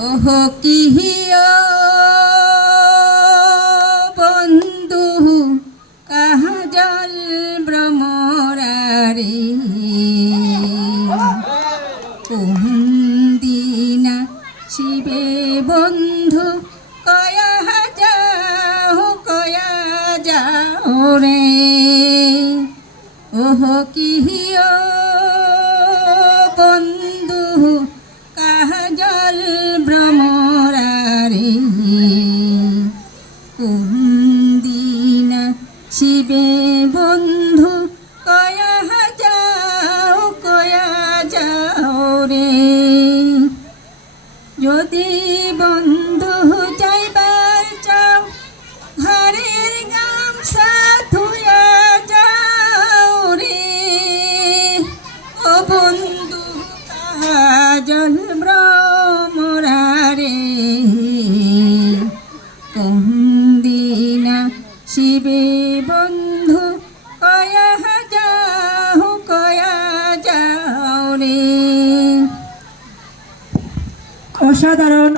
ওহ কিহিয় বন্ধু, কাহা জল ভ্রমরারে কুন্দিনা শিবে বন্ধু, কয়া যাও কয়া যাও রে? ওহ কিহিয় কুন্দিনা শিবে বন্ধু, কয়া যাও কয়া যাও রে। যদি বন্ধু যাইবার চাও, ঘরের গামছা ধুয়া যাও রে। ও বন্ধু ভ্রমরারে কন্দিনা শিবে বন্ধু কয়া যাও কয়া যাও রে। অসাধারণ